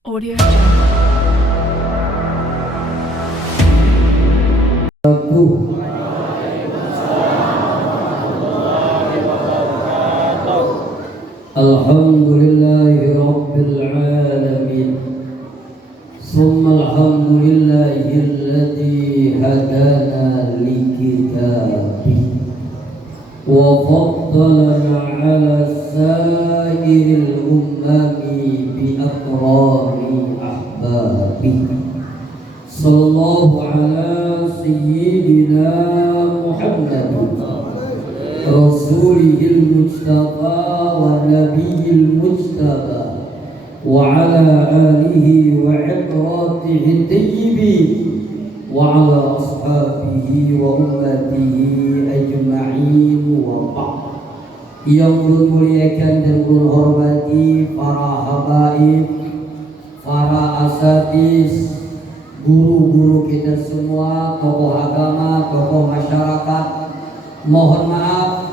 Audio Jungle. Alhamdulillahi Rabbil Alamin. Summa alhamdulillahi alladhi hadana li kitabih wa faddalana ala sa'iril ummami bi akrami ahbabih. Sallallahu ala sayyidina Muhammad Rasulihil Mustafa wa Nabiyil Mustafa wa ala alihi wa ikratihi tayyibin wa ala ashabihi wa ummatihi ajma'in wa ba'd. Yang bermuliakan dan berhormati para habaib, para asatidz, guru-guru kita semua, tokoh agama, tokoh masyarakat, mohon maaf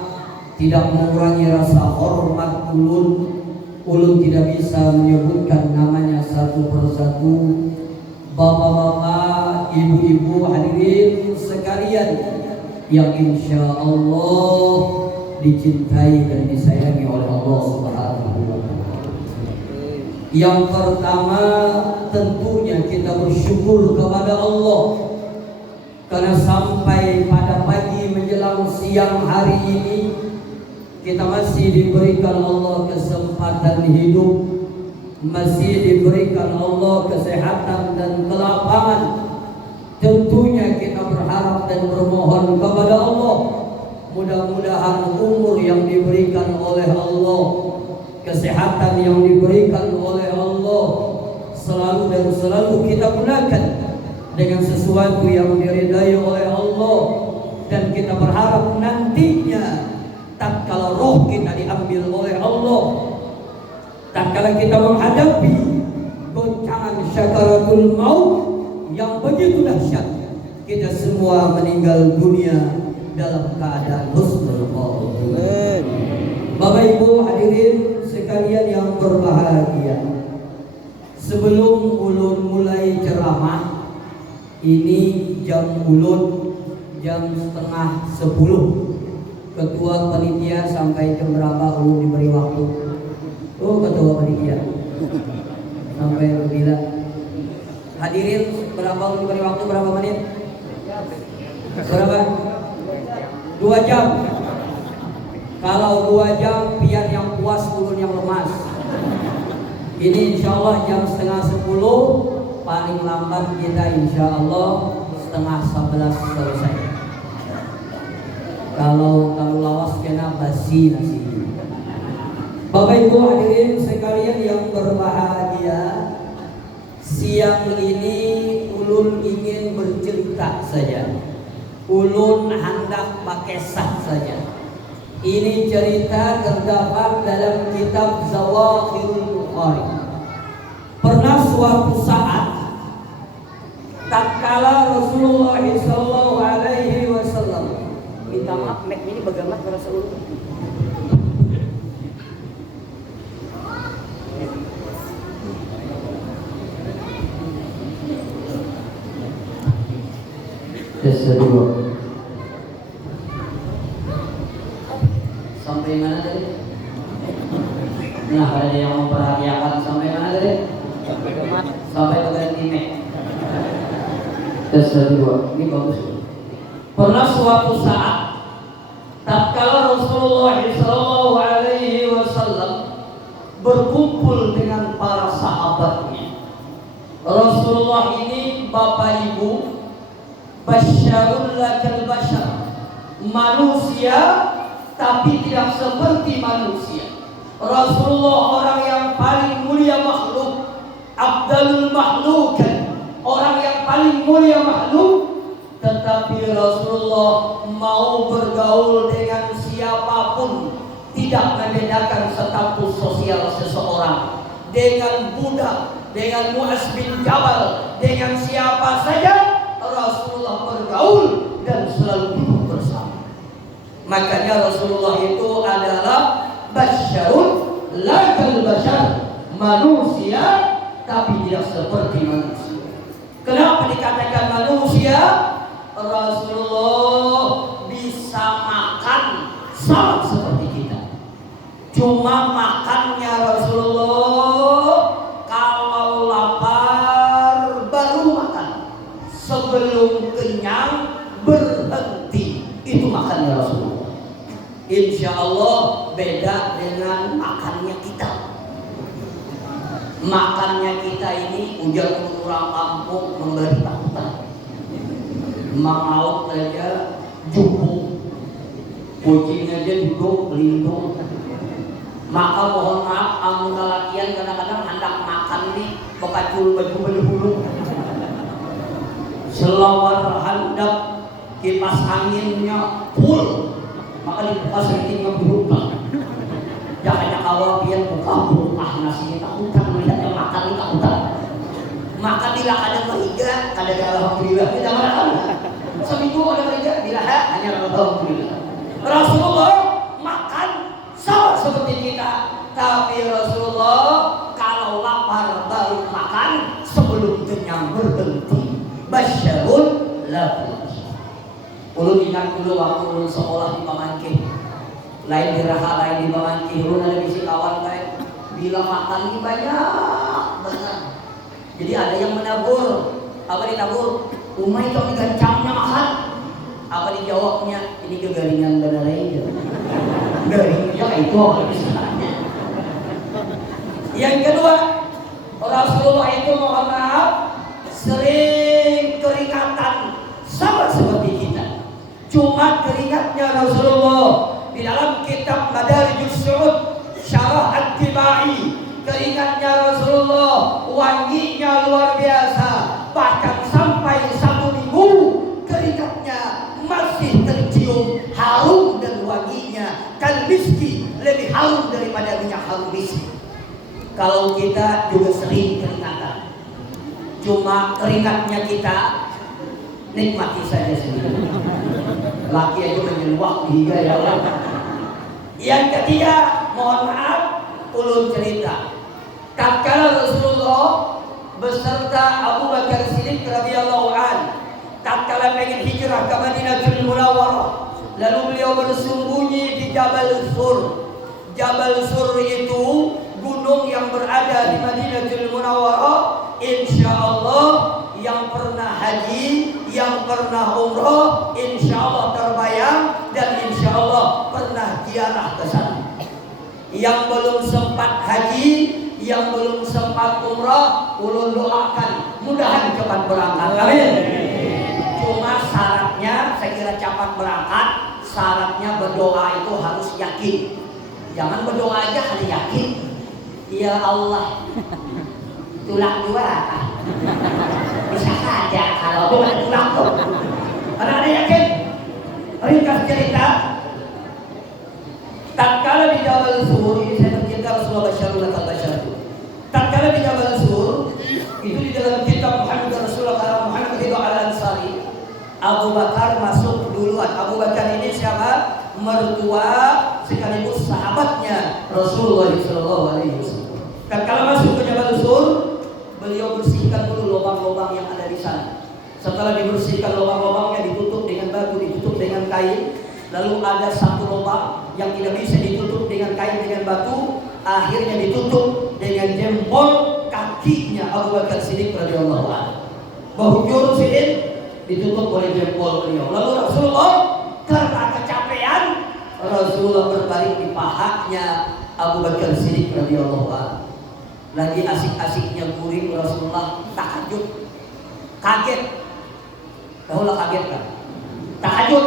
tidak mengurangi rasa hormat ulun tidak bisa menyebutkan namanya satu persatu. Bapak-bapak, ibu-ibu, hadirin sekalian yang insya Allah dicintai dan disayangi oleh Allah Subhanahu wa Ta'ala. Yang pertama tentunya kita bersyukur kepada Allah karena sampai pada pagi menjelang siang hari ini kita masih diberikan Allah kesempatan hidup, masih diberikan Allah kesehatan dan kelapangan. Tentunya kita berharap dan bermohon kepada Allah, mudah-mudahan umur yang diberikan oleh Allah, kesehatan yang diberikan oleh Allah selalu dan selalu kita gunakan dengan sesuatu yang diridai oleh Allah. Dan kita berharap nantinya tatkala roh kita diambil oleh Allah, tatkala kita menghadapi goncangan syakaratul maut yang begitu dahsyat, kita semua meninggal dunia dalam keadaan husnul khotimah. Bapak Ibu hadirin sekalian yang berbahagia, sebelum ulun mulai ceramah, ini jam ulun jam 9:30. Ketua panitia sampai jam berapa ulun diberi waktu? Oh, ketua panitia sampai bila? Hadirin berapa ulun diberi waktu? Berapa menit? Berapa? 2 jam. Kalau 2 jam biar yang puas ulun yang lemas. Ini insya Allah jam 9:30, paling lambat kita insya Allah 10:30 selesai. Kalau lawas kena basi nasi. Bapak Ibu hadirin sekalian yang berbahagia, siang ini ulun ingin bercerita saja. Ulun hendak pakai sah saja. Ini cerita terdapat dalam kitab Zawakhirul Bukhari. Pernah suatu saat tatkala Rasulullah sallallahu alaihi wasallam, minta maaf mic ini bagaimana merasa ulun. Sampai mana tadi? Nah, ada yang memperhatikan sampai mana tadi? Sampai ke ganti mic. Tes 2. Ini bagus. Pernah suatu saat tatkala Rasulullah sallallahu alaihi wasallam berkumpul dengan para sahabatnya. Rasulullah ini Bapak Ibu basyarul lakal bashar, manusia tapi tidak seperti manusia. Rasulullah orang yang paling mulia makhluk, afdalul makhlukan, orang yang paling mulia makhluk. Tetapi Rasulullah mau bergaul dengan siapapun, tidak membedakan status sosial seseorang. Dengan budak, dengan Mu'adz bin Jabal, dengan siapa saja Rasulullah bergaul dan selalu duduk bersama. Makanya Rasulullah itu adalah basyarun lakal bashar, manusia tapi tidak seperti manusia. Kenapa dikatakan manusia? Rasulullah bisa makan sama seperti kita. Cuma makannya Rasulullah kalau lapar baru makan, sebelum kenyang berhenti. Itu makannya Rasulullah. Insya Allah beda dengan makannya kita. Makannya kita ini ujar orang kampung memberi takutan. Mau aja jubuk, kucing aja duduk melindung. Maka mohon maaf, amun latihan kadang-kadang hendak makan nih bekacul baju bulu. Selawar hendak kipas anginnya full, maka dibuka sedikitnya berubah. Jangan kalau dia buka nasinya takutan, melihatnya makan ini takutan. Maka bila ada mahiga, kadang alhamdulillah tidak makan. Seminggu ada mahiga, bila hanya alhamdulillah. Rasulullah makan sama seperti kita, tapi Rasulullah kalau lapar baru makan, sebelum kenyang berhenti. Basyarun lahu. Ulun ingat dulu waktu ulun sekolah di Pamangkin, lain di Raha, lain di Pamangkin. Ulun ada bisi kawan kayak bila makan ini banyak banget. Jadi ada yang menabur. Apa ditabur? Umay kami gancangnya makan. Apa dijawabnya? Ini kegaringan benar aja. Garingnya itu apa misalnya. Yang kedua, Rasulullah itu mohon maaf sering keringatan sama seperti kita. Cuma keringatnya Rasulullah di dalam kitab Madarijus Su'ud Syarah At-Tibai, keringatnya Rasulullah wanginya luar biasa. Bahkan sampai 1 minggu keringatnya masih tercium harum dan wanginya kan miski, lebih harum daripada minyak harum miski. Kalau kita juga sering keringatan, cuma keringatnya kita nikmati saja sendiri. Laki aja menyeluak hingga ya Allah. Yang ketiga, mohon maaf, ulun cerita. Tatkala Rasulullah beserta Abu Bakar Siddiq radhiyallahu an, tatkala pengen hijrah ke Madinatul Munawwarah, lalu beliau bersembunyi di Jabal Sur. Jabal Sur itu gunung yang berada di Madinatul Munawwarah. Insya Allah yang pernah haji, yang pernah umroh, insya Allah terbayang, dan insya Allah pernah ziarah ke sana. Yang belum sempat haji, yang belum sempat umroh, ulun doakan mudahan cepat berangkat. Amin. Cuma syaratnya, saya kira cepat berangkat, syaratnya berdoa itu harus yakin. Jangan berdoa aja harus yakin. Ya Allah, tulang dua bisa saja kalau bukan tulang tuh. Karena ada yakin. Ringkas cerita, tatkala di Jabal Sur, ini saya bercerita Rasulullah Basyarul Basyar. Tatkala di Jabal Sur, itu di dalam kitab Muhammad Rasulullah karena Muhammad itu Al-Ansari, Abu Bakar masuk duluan. Abu Bakar ini siapa? Mertua sekaligus sahabatnya Rasulullah SAW. Tatkala masuk ke Jabal Sur, beliau bersihkan dulu lubang-lubang yang ada di sana. Setelah dibersihkan lubang-lubangnya, ditutup dengan batu, ditutup dengan kain. Lalu ada satu lubang yang tidak bisa ditutup dengan kain dengan batu, akhirnya ditutup dengan jempol kakinya Abu Bakar Siddiq radhiyallahu anhu. Bahu juru Siddiq ditutup oleh jempol beliau. Lalu Rasulullah karena kecapean, Rasulullah berbaring di pahanya Abu Bakar Siddiq radhiyallahu anhu. Lagi asik-asiknya guring, Rasulullah takjub, kaget. Tahulah kaget kan? Takjub.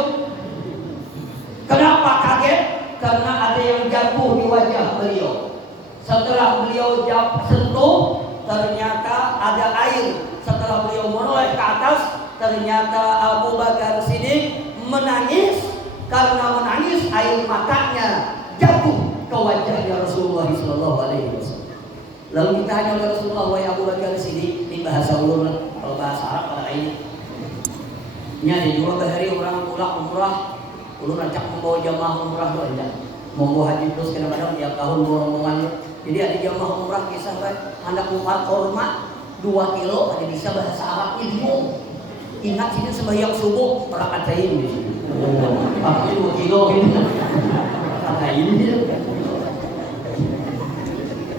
Kenapa kaget? Karena ada yang jatuh di wajah beliau. Setelah beliau sentuh, ternyata ada air. Setelah beliau menoleh ke atas, ternyata Abu Bakar Siddiq menangis. Karena menangis, air matanya jatuh ke wajahnya Rasulullah SAW. Lalu kita hanya oleh Rasulullah, wahai Abu Bakar Siddiq, ini bahasa ulun, kalau bahasa Arab pada ini. Nya di dua hari orang pulang umrah, ulun ajak membawa jamaah umrah doa aja. Membawa haji terus kadang-kadang tiap tahun rombongan Jadi ada jamaah umrah kisah anak umar korma 2 kilo, ada bisa bahasa Arabnya bingung. Ingat sini sembahyang subuh perakatain di sini. Pakai 2 kilo ini. Perakatain dia.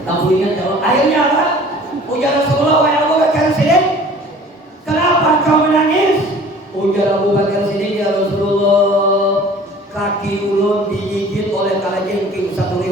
Kamu ingat kalau akhirnya apa? Ujar Rasulullah, wahai Abu Bakar Siddiq, kenapa kau menangis? Ujar Abu Bakar Siddiq, ya Rasulullah, kaki ulun digigit oleh kalajengking. Satu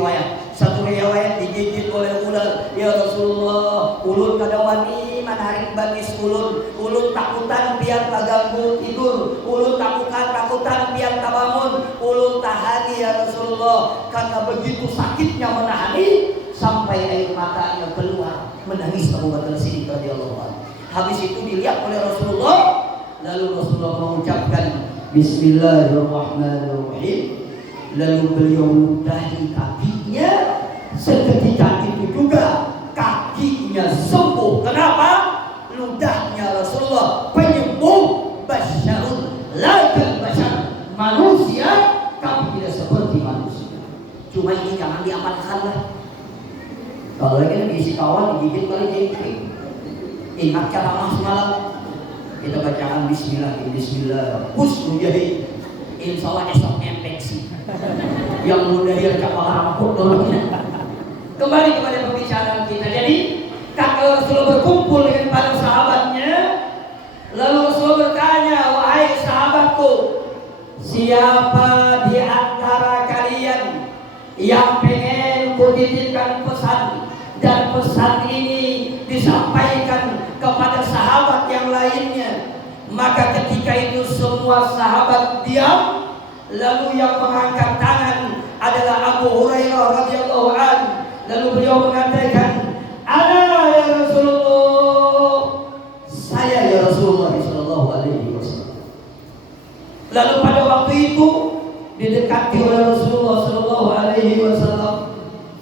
riwayat digigit oleh ular. Ya Rasulullah, ulun kada wani manarik banis ulun takutan biar tak ganggu tidur, ulun takutan biar tak bangun, ulun tahani ya Rasulullah, karena begitu sakitnya menahani sampai air matanya keluar, menangis Abu Bakar Siddiq radhiyallahu anhu. Habis itu dilihat oleh Rasulullah, lalu Rasulullah mengucapkan Bismillahirrahmanirrahim. Lalu beliau ludahi kakinya, seketika itu juga kakinya sembuh. Kenapa? Ludahnya Rasulullah penyembuh. Basyarun la kal basyar, manusia tapi tidak seperti manusia. Cuma ini jangan diamalkan lah. Kalau lagi diisi kawan digigit kali jengking. Ingat ceramah semalam kita bacakan Bismillah husnul insya Allah esok infeksi yang mudah dia kapal ramput dorongnya. Kembali kepada pembicaraan kita. Jadi kalau Rasulullah berkumpul dengan para sahabatnya, lalu Rasulullah bertanya, wahai sahabatku, siapa di antara kalian yang pengen kutitipkan pesan, dan pesan ini disampaikan kepada sahabat yang lainnya? Maka ketika itu semua sahabat diam. Lalu yang mengangkat tangan adalah Abu Hurairah radhiyallahu anhu. Lalu beliau mengatakan, "Ana ya Rasulullah." Saya ya Rasulullah sallallahu alaihi wasallam. Lalu pada waktu itu didekati oleh Rasulullah sallallahu alaihi wasallam,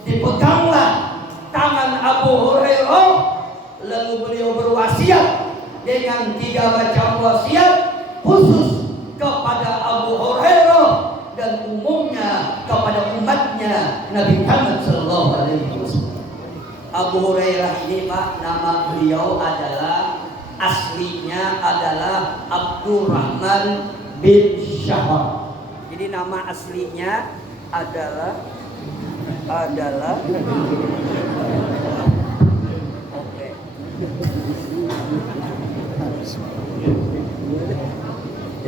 dipeganglah tangan Abu Hurairah. Lalu beliau berwasiat dengan 3 macam wasiat khusus kepada Abu Hurairah dan umumnya kepada umatnya Nabi Muhammad sallallahu alaihi wasallam. Abu Hurairah ini Pak, nama beliau adalah aslinya adalah Abdurrahman bin Syahar. Jadi nama aslinya adalah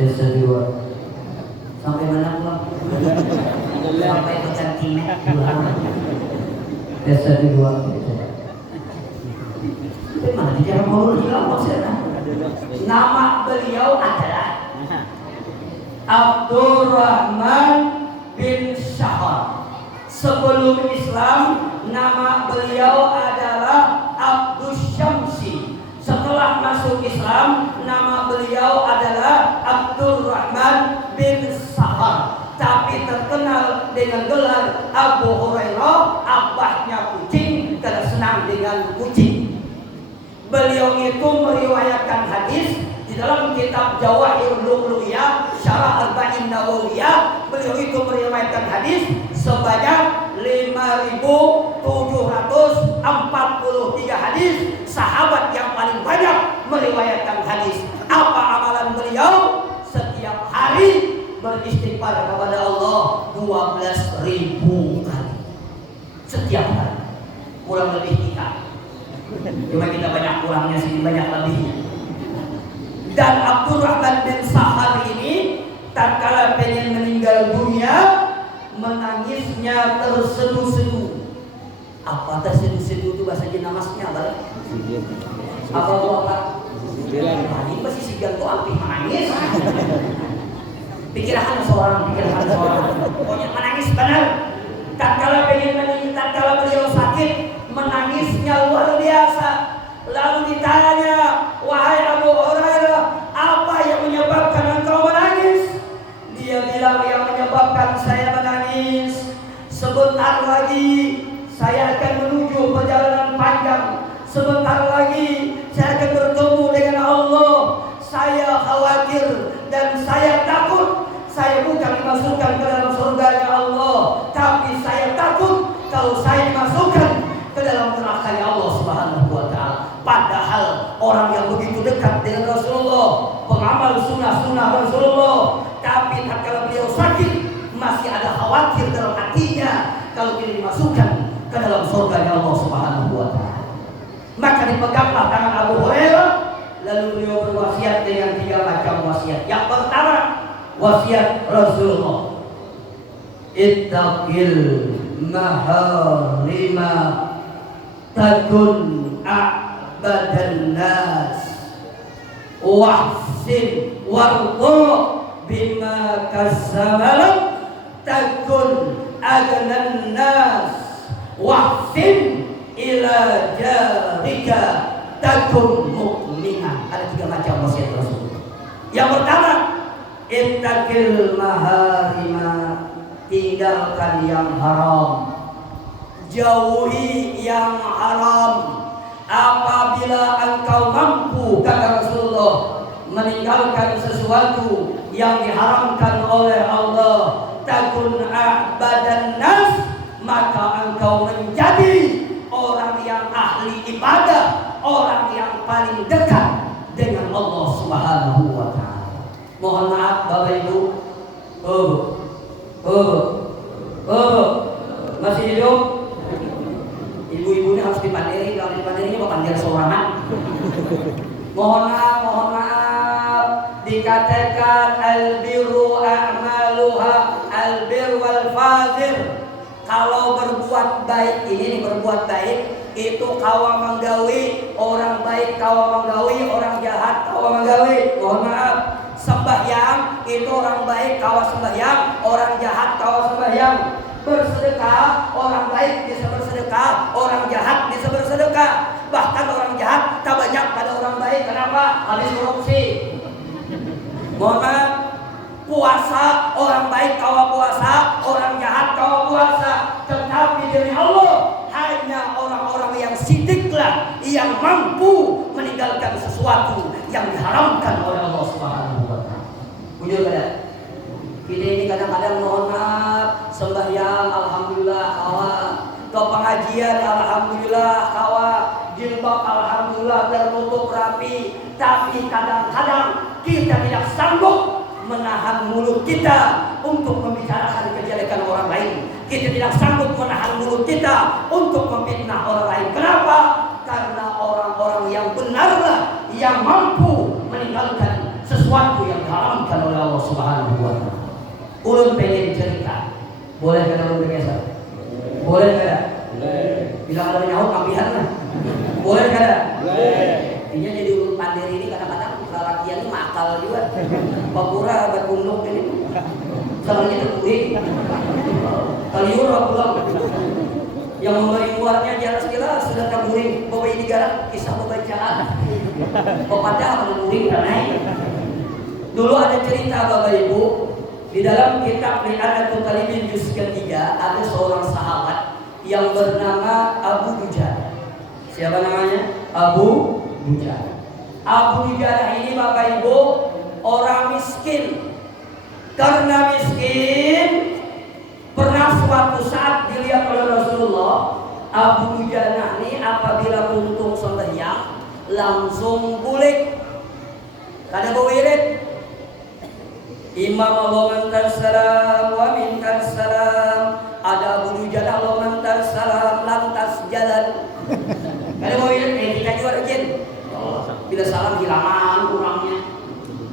Desa 2 sampai mana pulang? Sampai pecan timek pulang. Desa 2. Bagaimana cara mau hilang maksudnya? Nama beliau adalah Abdurrahman bin Syahar. Sebelum Islam nama beliau adalah Abdus Syamsi. Setelah masuk Islam, nama beliau adalah Abdurrahman bin Syahar. Tapi terkenal dengan gelar Abu Hurairah, abahnya kucing, karena senang dengan kucing. Beliau itu meriwayatkan hadis di dalam kitab Jawahirul Lu'lu'iyah, Syarah Arba'in Nawawiyah. Beliau itu meriwayatkan hadis sebanyak 5.743 hadis. Sahabat yang paling banyak meriwayatkan hadis. Apa amalan beliau? Setiap hari beristighfar kepada Allah 12.000 kali. Setiap hari. Kurang lebih 3. Cuma kita banyak kurangnya sini, banyak lebihnya. Dan Abdurrahman bin Syahar ini tatkala pengen meninggal dunia, menangisnya terseduh-seduh. Apa terseduh-seduh itu bahasa Jenamasnya apa? Apa itu apa? Ini pasti sigal tuh api menangis. Pikiran seorang. Pokoknya menangis benar. Tatkala pengen meninggal, tatkala beliau sakit, menangisnya luar biasa. Lalu ditanya, wahai Abu Hurairah, apa yang menyebabkan engkau menangis? Dia bilang, yang menyebabkan saya menangis, sebentar lagi saya akan menuju perjalanan panjang. Sebentar lagi saya akan bertemu dengan Allah. Saya khawatir dan saya takut. Saya bukan dimasukkan ke dalam surganya Allah, tapi saya takut kalau saya dimasukkan hal orang yang begitu dekat dengan Rasulullah, pengamal sunnah-sunnah Rasulullah, tapi tatkala beliau sakit masih ada khawatir dalam hatinya kalau tidak dimasukkan ke dalam surga Allah Subhanahu wa taala. Maka dipeganglah tangan Abu Hurairah, lalu beliau berwasiat dengan 3 macam wasiat. Yang pertama, wasiat Rasulullah, ittaqil maharima takun a'badan nas wahsin warḍa bima kasabalak takun agnan nas wahsin ila jarika takun mu'minan. Ada 3 macam wasiat Rasul. Yang pertama, ittaqil maharima, tinggalkan yang haram, jauhi yang haram. Apabila engkau mampu, kata Rasulullah, meninggalkan sesuatu yang diharamkan oleh Allah, takun a'badan nas, maka engkau menjadi orang yang ahli ibadah, orang yang paling dekat dengan Allah Subhanahu wa taala. Mohon maaf Bapak Ibu, masih hidup? Ibu-ibunya harus dipandiri, kalau dipandiri ini pandir sorangan. Mohon maaf, dikatakan albirru a'maluha, albir wal fazir. Kalau berbuat baik ini berbuat baik itu kawa menggawi, orang baik kawa menggawi, orang jahat kawa menggawi. Mohon maaf, sembahyang itu orang baik kawa sembahyang, orang jahat kawa sembahyang. Bersedekah, orang baik bisa bersedekah, orang jahat bisa bersedekah. Bahkan orang jahat tak banyak pada orang baik. Kenapa? Habis korupsi. Mohon maaf, puasa, orang baik kawa puasa, orang jahat kawa puasa. Tetapi demi Allah, hanya orang-orang yang sidiklah yang mampu meninggalkan sesuatu yang diharamkan oleh Allah Subhanahu wa taala. Bujur kada? Kita ini kadang-kadang mohon maaf, sembahyang alhamdulillah kawa, ke pengajian alhamdulillah kawa, jilbab alhamdulillah tertutup rapi, tapi kadang-kadang kita tidak sanggup menahan mulut kita untuk membicarakan kejelekan orang lain. Kita tidak sanggup menahan mulut kita untuk memfitnah orang lain. Kenapa? Karena orang-orang yang benarlah yang mampu meninggalkan sesuatu yang diharamkan oleh Allah Subhanahu wa taala. Ulun pengen cerita, boleh kada ulun biasa? Boleh kada? Boleh. Bila ada nyawa kampihan lah. Boleh kada? Boleh. Ini jadi ulun pandiri ini kadang-kadang lelakian ini makal juga. Papura berkunduk ini. Salahnya terkuih. Kaliur pulang. Yang memberi buahnya di atas gelas sudah terguring. Bapak ini garap kisah pembacaan. Pepada menguring dan naik. Dulu ada cerita Bapak Ibu. Di dalam kitab Ri'adatul Talibin juz ketiga ada seorang sahabat yang bernama Abu Dujana. Siapa namanya? Abu Dujana. Abu Dujana ini Bapak Ibu orang miskin. Karena miskin, pernah suatu saat dilihat oleh Rasulullah, Abu Dujana ini apabila kuntung sembahyang langsung bulik. Kada bawirid. Imam Allah mantan salam wa mintan salam. Ada Abu Dujana Allah mantan salam lantas jalan. Kada mau ini kita juga rajin. Bila salam hilangan kurangnya.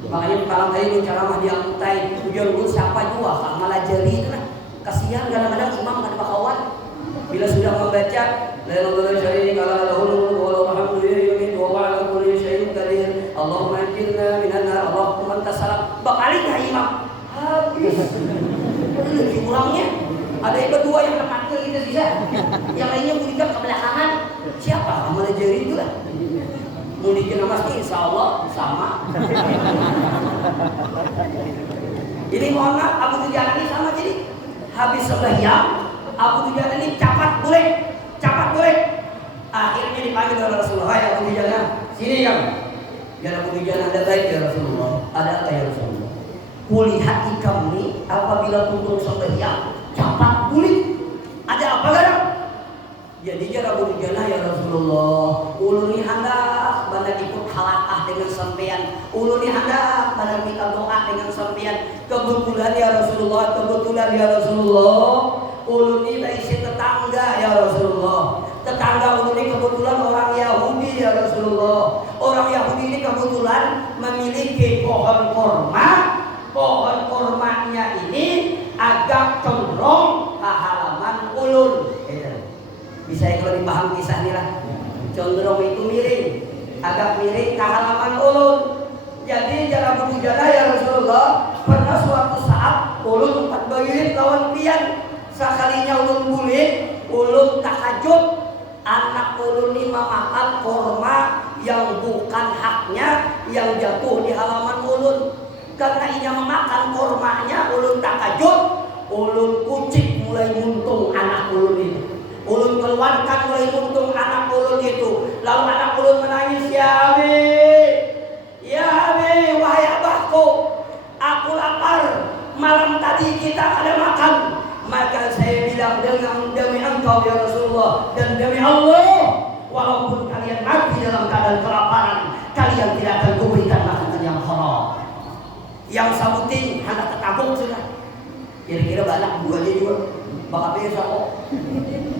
Makanya kalau tadi lu ceramah di Angkutai, tujuan lu siapa juga malah jari itu nah. Kasihan kadang-kadang imam kada bakawan. Bila sudah membaca la ilaha illallah kalau lahul wa alhamdulillah wa ala kulli syai'in qadir. Allahumma ajirna minan nar Allahumma antas salam. Bakali enggak imam? Habis. Lagi kurangnya. Ada yang berdua yang lemak gitu bisa. Yang lainnya berikan ke belakangan. Siapa? Malah jari itu lah. Mau dikira pasti insya Allah sama. Jadi mohon maaf Abu Dujana ini sama jadi habis sembahyang Abu Dujana ini capat boleh. Akhirnya dipanggil oleh Rasulullah, ya Abu Dujana, sini kamu. Ya Abu Dujana, ada baik ya Rasulullah. Ada apa ya Rasulullah? Kulihat kami apabila kuntung sembahyang capat boleh. Ada apa kadang? Jadi jara budujana ya Rasulullah, ulun ni hendak banda ikut halakah dengan sampean, ulun ni hendak banda minta doa dengan sampean. Kebetulan ya Rasulullah, ulun ni isi tetangga ya Rasulullah. Tetangga ulun ini kebetulan orang Yahudi ya Rasulullah. Orang Yahudi ini kebetulan memiliki pohon korma. Pohon kormanya ini agak condong ke halaman ulun. Bisa kalau dipaham kisah ini lah. Condong itu miring, agak miring ke halaman ulun. Jadi jalan budujana ya Rasulullah. Pernah suatu saat ulun empat bagian lawan pian. Sekalinya ulun bulit, ulun tahajud. Anak ulun ini memakan korma yang bukan haknya, yang jatuh di halaman ulun. Karena ia memakan kormanya, ulun tahajud, ulun kucing mulai muntung anak ulun itu. Ulun keluarkan mulai muntung anak ulun itu. Lalu anak ulun menangis, ya Abi, wahai abahku, aku lapar. Malam tadi kita ada makan. Maka saya bilang demi engkau ya Rasulullah dan demi Allah, walaupun kalian mati dalam keadaan kelaparan, kalian tidak akan kuberikan makanan yang haram. Yang sabutin hendak ketabung sudah. Kira-kira banyak buahnya juga. Bakal biasa kok.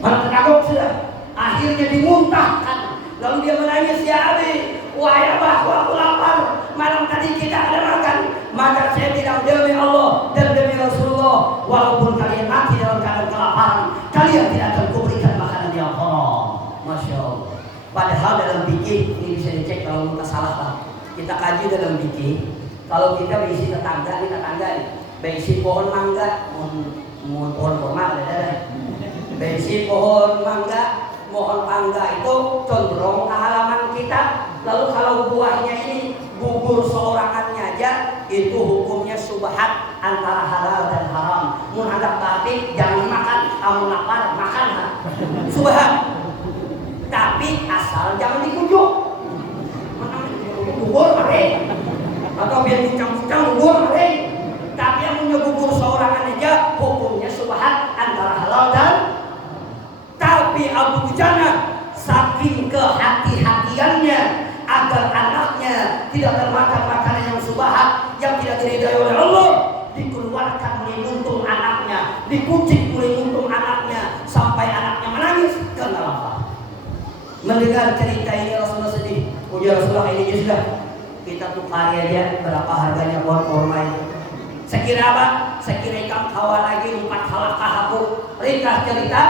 Hendak ketabung sudah. Akhirnya dimuntahkan. Lalu dia menangis, ya Abi, wahai abahku, aku lapar. Malam tadi kita ada makan. Maka saya bilang demi Allah dan demi Rasulullah, walaupun kalian mati dalam keadaan kelaparan, kalian tidak akan kuberikan makanan yang haram. Masya Allah. Padahal dalam fikih ini bisa dicek kalau kita salah lah. Kita kaji dalam fikih. Kalau kita berisi tetangga nih, berisi pohon mangga, mohon pohon kurma ada. Berisi pohon mangga, mohon mangga itu condong ke halaman kita. Lalu kalau buahnya ini gugur seorangannya aja, itu hukumnya subhat antara halal dan haram. Mun hendak batik jangan makan, kamu lapar makan ha. Subhat. Tapi asal jangan dikujuk. Gugur mare. Atau biar bucang-bucang gugur mare. Tapi yang punya gugur seorangan aja hukumnya subhat antara halal dan. Tapi Abu Dujana saking kehati-hatiannya agar anaknya tidak termakan makanan yang subhat, yang tidak diridai oleh Allah, dikeluarkan mulai muntung anaknya, dikucik mulai muntung anaknya, sampai anaknya menangis karena lapar. Mendengar cerita ini Rasulullah sedih. Ujar Rasulullah, ini sudah kita tukar aja berapa harganya pohon korma itu. Sekira apa? Sekira ikan kawa lagi 4 halakah aku. Ringkas cerita,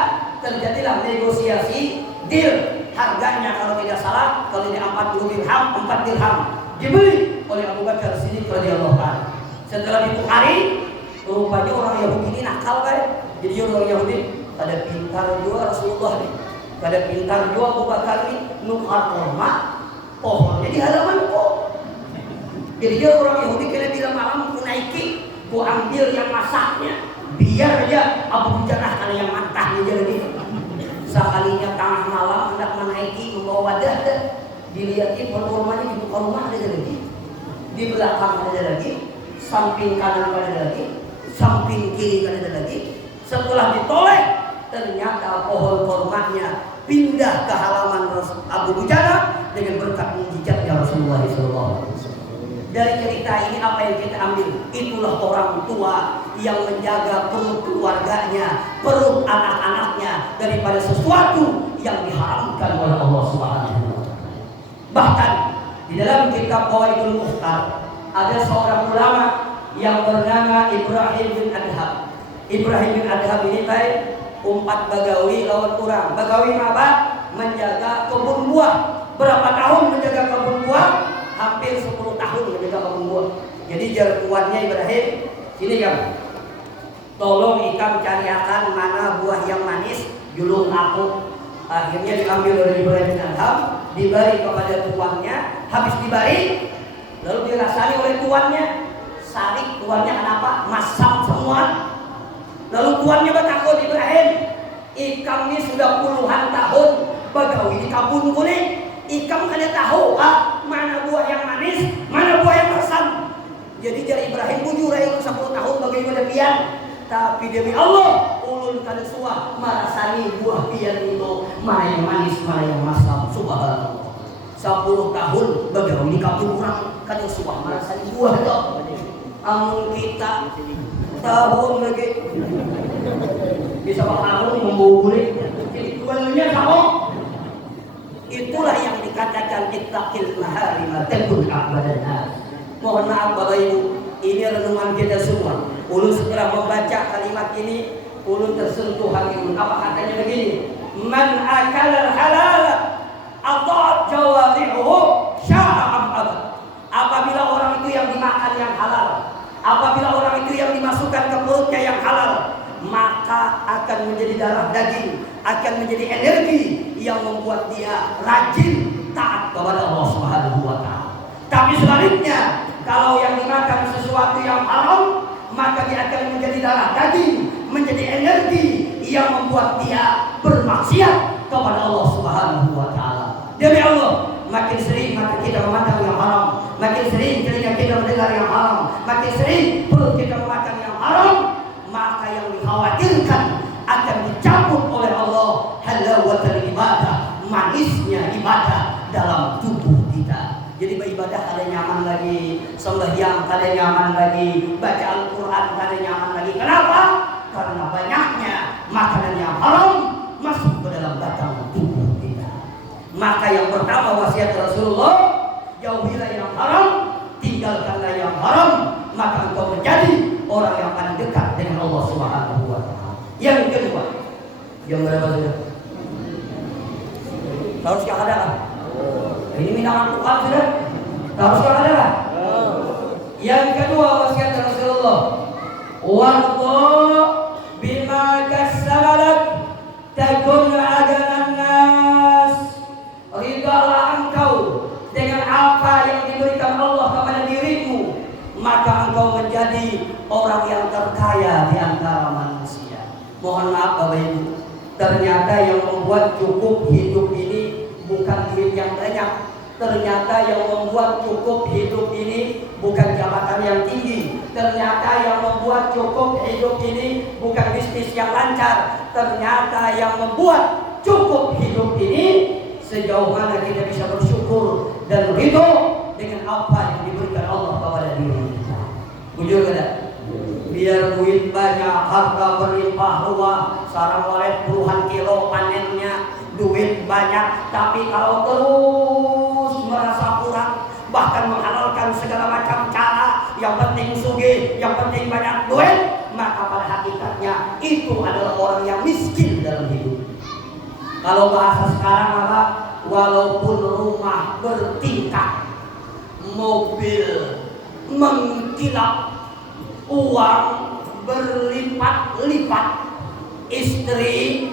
terjadilah negosiasi, deal. Harganya kalau tidak salah, kalau ini 40 dirham, 4 dirham dibeli oleh Abu Bakar Siddiq radhiyallahu anhu. Setelah ditukari, rupanya orang Yahudi ini nakal kan? Jadi orang Yahudi pada pintar juga Rasulullah nih, pada pintar juga Abu Bakar nih, nukar korma pohonnya di halamanku. Jadi dia orang Yahudi kena bilang malam ku naiki, ku ambil yang masaknya, biar aja Abu Dujana karena yang mantahnya jadi. Sekalinya tengah malam hendak menaiki membawa wadah, dilihatin pohon-pohonnya di buka rumah ada lagi, di belakang ada lagi, samping kanan ada lagi, samping kiri ada lagi. Setelah ditoleh, ternyata pohon kormanya pindah ke halaman Abu Dujana dengan berkat mujizatnya Rasulullah SAW. Dari cerita ini apa yang kita ambil? Itulah orang tua yang menjaga perut keluarganya, perut anak-anaknya daripada sesuatu yang diharamkan oleh Allah Subhanahu wa taala. Bahkan di dalam kitab Qawaidul Mukhtar ada seorang ulama yang bernama Ibrahim bin Adham. Ibrahim bin Adham ini baik umpat bagawi lawan orang. Bagawi apa? Menjaga kebun buah. Berapa tahun menjaga kebun buah? Hampir 10 tahun menjaga kebun buah. Jadi jarkuannya Ibrahim, sini kan, tolong ikam cariakan mana buah yang manis, julung aku. Akhirnya diambil oleh Ibrahim bin Adham, diberi kepada tuannya. Habis diberi, lalu dirasani oleh tuannya. Sarik tuannya kenapa? Masam semua. Lalu tuannya bertakut, Ibrahim, ikam ini sudah puluhan tahun bagawi di kabun kuning. Ikam kada tahu mana buah yang manis, mana buah yang masam. Jadi jari Ibrahim bujur 10 tahun bagaimana pian. Tapi demi Allah, ulun pun kada suah marasani buah pian itu mana yang manis mana yang masam. Subhanallah. 10 tahun bagaimana di kampung orang kada suah marasani buah itu. Amun kita tahun lagi bisa bertahun membubulik jadi jualnya sama. Itulah yang dikatakan ittaqil maharim takun abadan nas. Mohon maaf Bapak Ibu, ini renungan kita semua. Ulun setelah membaca kalimat ini, ulun tersentuh hati ulun. Apa katanya begini? Man akal halal ata'at jawari'uhu sya'a am abad. Apabila orang itu yang dimakan yang halal, apabila orang itu yang dimasukkan ke perutnya yang halal, maka akan menjadi darah daging, akan menjadi energi yang membuat dia rajin taat kepada Allah Subhanahu wa taala. Tapi sebaliknya, kalau yang dimakan sesuatu yang haram, maka dia akan menjadi darah daging, menjadi energi yang membuat dia bermaksiat kepada Allah Subhanahu wa taala. Demi Allah, makin sering mata kita memandang yang haram, makin sering telinga kita mendengar yang haram, makin sering perut kita memakan yang haram, maka yang dikhawatirkan akan dicabut oleh Allah halawatul ibadah, manisnya ibadah dalam tubuh kita. Jadi beribadah kada nyaman lagi, sembahyang kada nyaman lagi, baca Al-Quran kada nyaman lagi. Kenapa? Karena banyaknya makanan yang haram masuk ke dalam batang tubuh kita. Maka yang pertama wasiat Rasulullah, jauhilah yang haram, tinggalkanlah yang haram, maka engkau menjadi orang yang paling dekat dengan Allah Subhanahu wa taala. Yang kedua, yang berapa sudah? Harus yang ada kan? Ini minangan Tuhan sudah? Harus yang ada kan? Yang kedua wasiat Rasulullah, warḍa bima kasabat takun aganan nas. Ridhalah engkau dengan apa yang diberikan Allah kepada dirimu, maka engkau menjadi orang yang terkaya di antara manusia. Mohon maaf Bapak Ibu, ternyata yang membuat cukup hidup ini bukan duit yang banyak. Ternyata yang membuat cukup hidup ini bukan jabatan yang tinggi. Ternyata yang membuat cukup hidup ini bukan bisnis yang lancar. Ternyata yang membuat cukup hidup ini sejauh mana kita bisa bersyukur dan ridho dengan apa yang diberikan Allah kepada diri kita. Jujur kada? Biar duit banyak, harta berlimpah ruah, sarang walet puluhan kilo panennya, duit banyak, tapi kalau terus merasa kurang, bahkan menghalalkan segala macam cara, yang penting sugih, yang penting banyak duit, maka pada hakikatnya itu adalah orang yang miskin dalam hidup. Kalau bahasa sekarang apa? Walaupun rumah bertingkat, mobil mengkilap, uang berlipat-lipat, istri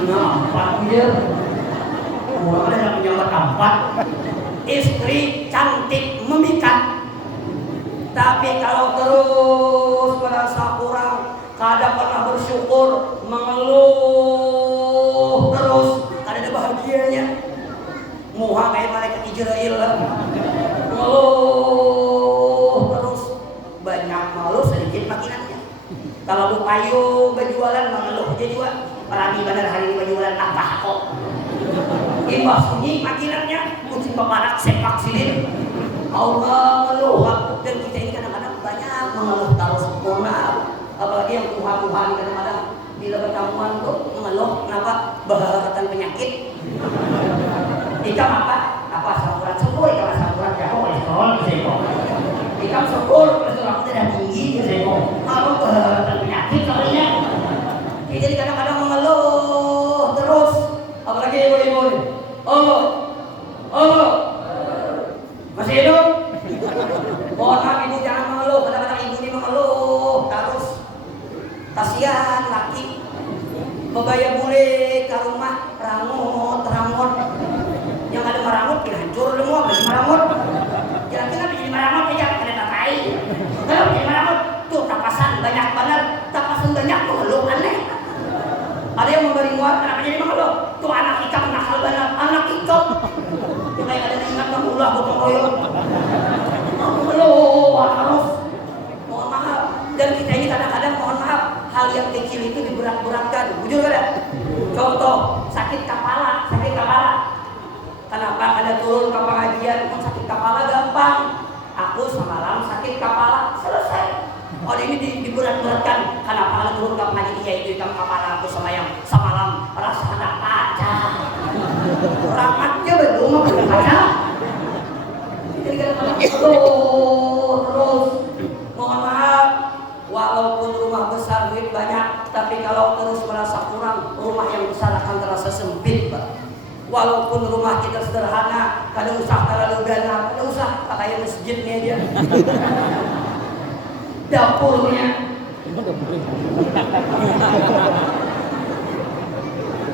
nampak dia, orang ada yang menyambat empat, istri cantik memikat. Tapi kalau terus merasa kurang, kadang pernah bersyukur, mengeluh terus, kada ada bahagianya. Muha kayak malaikat Israel lah, mengeluh terus, banyak mengeluh sedikit makinannya. Kalau lu payung berjualan mengeluh aja juga. Parani bandar hari ini berjualan nambah kok. Imbas sunyi makinannya, kucing pepanak sepak silin. Allah mengeluh, dan kita ini kadang-kadang banyak mengeluh taruh sempurna. Apalagi yang Tuhan-Tuhan kadang-kadang bila bertamuan tuh mengeluh kenapa baharatan penyakit. Ikam apa? Apa sakuran sepur, ikam sakuran jauh, kolesterol seko. Ikam sepur, kolesterol tidak tinggi seko. Kalau baharatan penyakit kalinya. Jadi kadang-kadang mengeluh terus, apalagi ibu-ibu ini. Masih hidup? Mohon maaf ibu jangan mengeluh, kadang-kadang ibu ini mengeluh terus. Kasihan laki, bebayar bule ke rumah rangut. Yang ada merangut kena hancur semua, bagi merangut. Kira-kira jadi merangut aja kena takai. Kalau jadi merangut tuh tapasan banyak banget, tapasan banyak mengeluh aneh. Ada yang memberi muat, kenapa jadi mengeluh? Tuh anak ikam nakal banget, anak ikam. Itu kayak ada yang ingat mengulah gotong royong. Mengeluh harus. Mohon maaf. Dan kita ini kadang-kadang mohon maaf, hal yang diberat-beratkan karena pahala turun ke ngaji iya itu ikan kepala aku semalam rasa ada kaca ramatnya belum apa kaca terus mohon maaf walaupun rumah besar duit banyak tapi kalau terus merasa kurang rumah yang besar akan terasa sempit Pak. Walaupun rumah kita sederhana, kadang usah terlalu ganal, kadang usah kayak masjidnya aja. Dapurnya.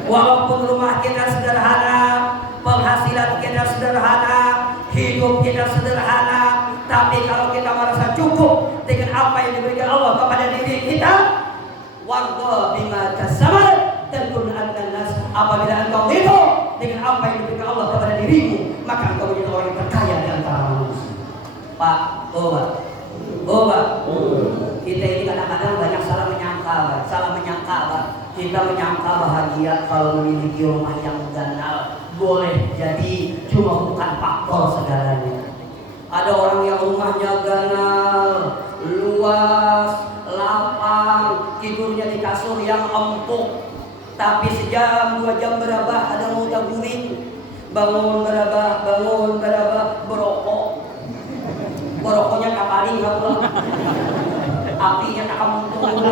Walaupun rumah kita sederhana, penghasilan kita sederhana, hidup kita sederhana, tapi kalau kita merasa cukup dengan apa yang diberikan Allah kepada diri kita, warga bima tasamat tentu nas apabila engkau ridho dengan apa yang diberikan Allah kepada dirimu, maka engkau menjadi orang yang terkaya di antara manusia. Pak, kita ini kadang-kadang banyak salah menyangka, Pak. Kita menyangka bahagia kalau memiliki rumah yang ganal, boleh jadi cuma bukan faktor segalanya. Ada orang yang rumahnya ganal, luas, lapang, tidurnya di kasur yang empuk, tapi sejam 2 jam berabah ada mau taburin, bangun berabah berokoknya kapaling nggak pulang, apinya tak kamu tunggu.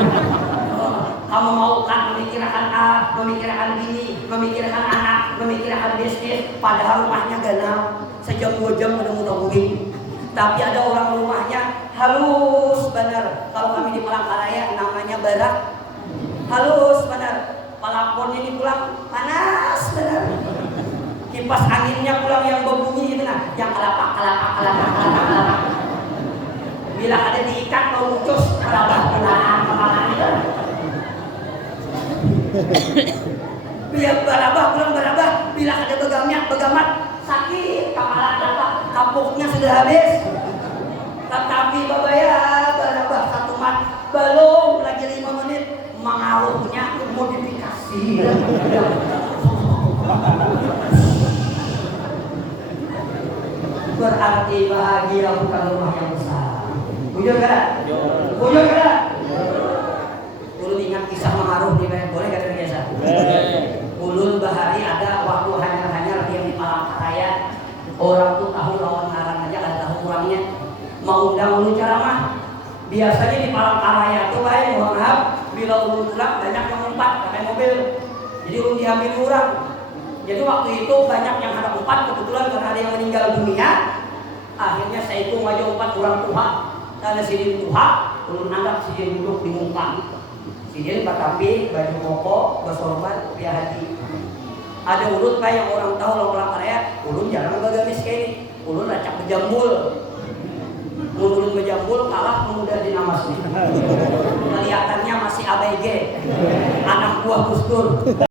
Kamu mau kan memikirkan bini, memikirkan anak, memikirkan bisnis, padahal rumahnya ganal, sejam 2 jam udah mau taburin. Tapi ada orang rumahnya halus benar. Kalau kami di Palangkaraya namanya barak, halus benar. Palaponnya ini pulang panas benar. Kipas anginnya pulang yang berbunyi itu nah, yang kalapak. Bila ada diikat mau ucus kalapak pulang itu. Biar pulang berabah, bila ada begamat sakit kepala kapuknya sudah habis. Tetapi babaya berabah 1 mat belum lagi 5 menit mengaruhnya modifikasi. Berarti bahagia bukan rumah yang besar. Bujur kan? Ulun ingat kisah mengaruh di mana boleh kata biasa. Ulun bahari ada waktu hanyar-hanyar yang di Palangkaraya. Orang tuh tahu lawan ngarang aja ada tahu kurangnya. Mau undang ulun ceramah. Biasanya di Palangkaraya tuh baik mohon maaf bila ulun pulang banyak yang umpat pakai mobil. Jadi ulun diambil orang. Jadi waktu itu banyak yang ada umpat kebetulan karena ada yang meninggal dunia. Akhirnya saya itu ngajak umpat orang tua. Karena sidin tua, ulun anggap sidin duduk di mumpang. Sidin batapi, baju koko, bersorban, pia haji. Ada ulun pak yang orang tahu orang Palangkaraya, ulun jarang bagamis kayak ini. Ulun racak bejambul. Ulun bejambul kalah pemuda dinamas nih. Kelihatannya masih ABG, anak buah Gus Dur.